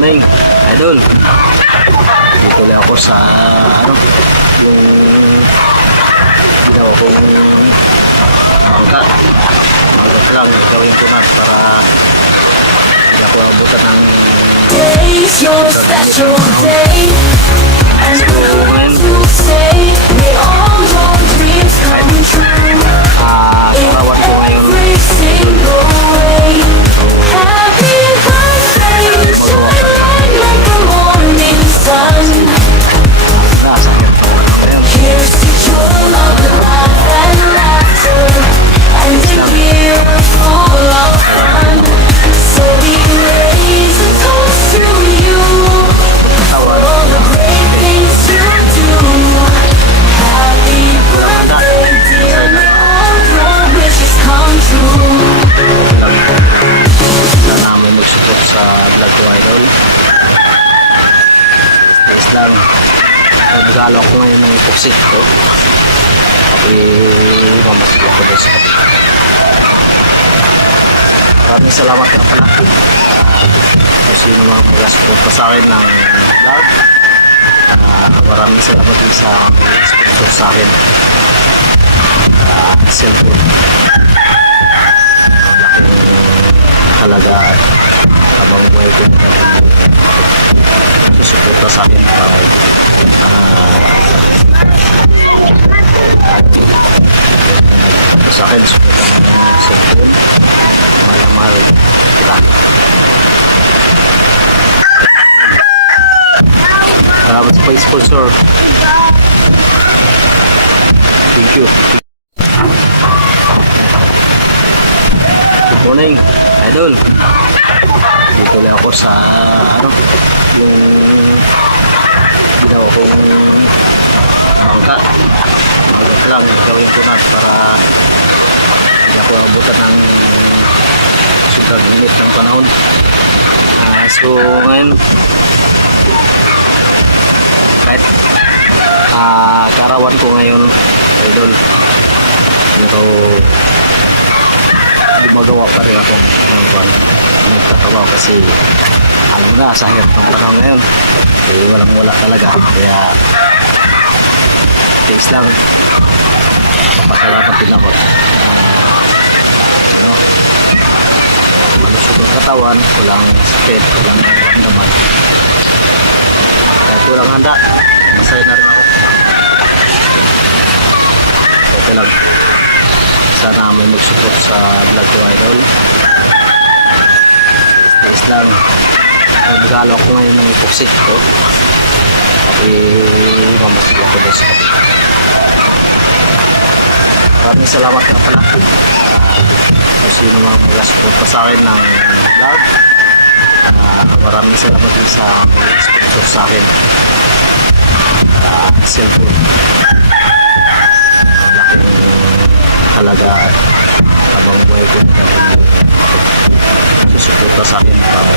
Morning, idol. Dito lang ako sa yung ginawa kong mangga lang gawin ko na para hindi ako abutan ng Today's your special day, and ngayon you say may all your dreams come true. sarawan ko ngayon Every single way. Happy birthday, shine like the morning sun. nasa hirap ako na ngayon. Here's to your love, life and laughter, and a year full of fun. So we raise a toast to you for all the great things you do. Happy birthday, dear love, your wishes come true. Na namin mag-support sa vlog ko, idol. Tiis lang. Nagalo ako ngayon ng epoxy ko. Mamasigla ko doon sa kapit. Maraming salamat na pala kung sino mga mag-support pa sa akin ng vlog. Maraming salamat din sa sponsor sa akin. Cellphone. Malaking halaga habang buhay ko na susuporta sa akin sa akin suporta ng cellphone malamar kita. Salamat sa pa-sponsor. Thank you. Good morning, idol. Dito lang ako sa yung ginawa kong mangga lang gawin ko na para hindi ako abutan ng sobrang init ng panahon. So ngayon kahit karawan ko ngayon, idol, pero hindi magawa pa rin ako nagtatawa kasi alam mo na sa hirap ng panahon ngayon, walang wala talaga, kaya tiis lang. Papasalamat din ako malusog ang katawan, walang sakit, walang naman, kahit walang handa masaya na rin ako. Okay lang, sana may mag-support sa vlog ko, idol. Tiis lang. Nagalo ako ngayon ng epoxy ko. Mamasigla ko doon sa kapit. Maraming salamat nga pala kung sino mga mag-support pa sa akin ng vlog. Maraming salamat din sa sponsor sa akin. Cellphone. Malaking halaga habang buhay ko na susuporta sa akin para